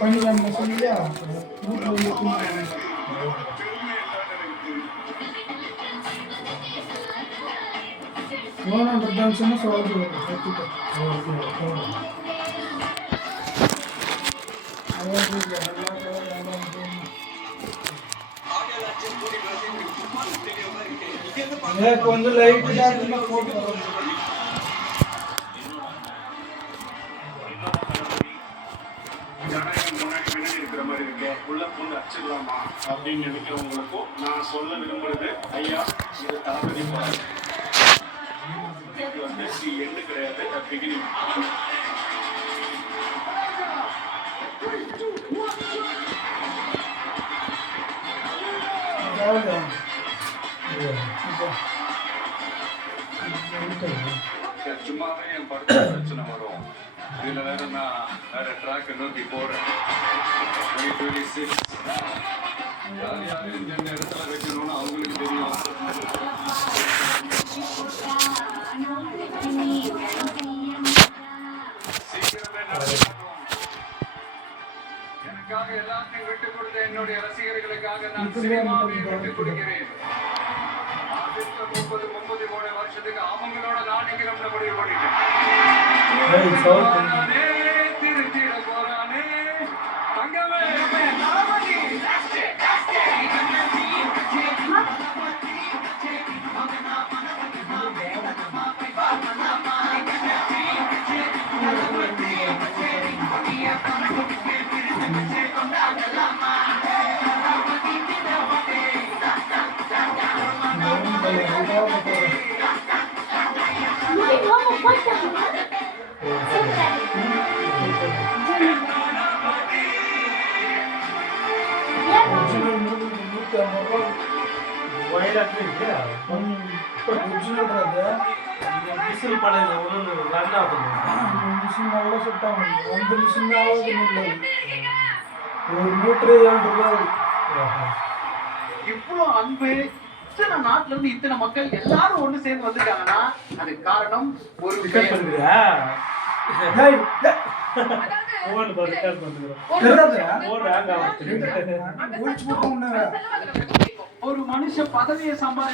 பண்ணிக்கலாம் சொல்லியா சொன்னா சொல்லுங்க கொஞ்சம் லைட் போட்டு இருக்கிற மாதிரி இருக்கு உள்ள பொண்ணு அடிச்சிடலாமா அப்படின்னு நினைக்கிறவங்களுக்கும் நான் சொல்ல விரும்புறது ஐயா இது தளபதி வந்து எண்டு கிடையாது பிகினிங். சும்மாவே என் படத்துல பிரச்சனை வரும். இதுல வேற நான் வேற ட்ராக் நோக்கி போறேன். 2026 யார் யார் எந்த இடத்துல வைக்கணும்னு அவங்களுக்கு தெரியும். சீக்கிரமே எனக்காக எல்லாத்தையும் விட்டுக் கொடுத்த என்னுடைய ரசிகர்களுக்காக நான் சினிமாவையும் விட்டுக் கொடுக்கிறேன். 39 வருஷத்துக்கு அவங்களோட நாணிக்கிறோம்னு முடிவு பண்ணிட்டேன். திருத்திட போறானே தங்கமே தளபதி. இவ்வளவு அன்பு இத்தனை நாட்டுல இருந்து இத்தனை மக்கள் எல்லாரும் ஒண்ணு சேர்ந்து வந்துட்டாங்கன்னா அது காரணம் ஒரு ஒரு மனுஷன் பதவியை சம்பாதி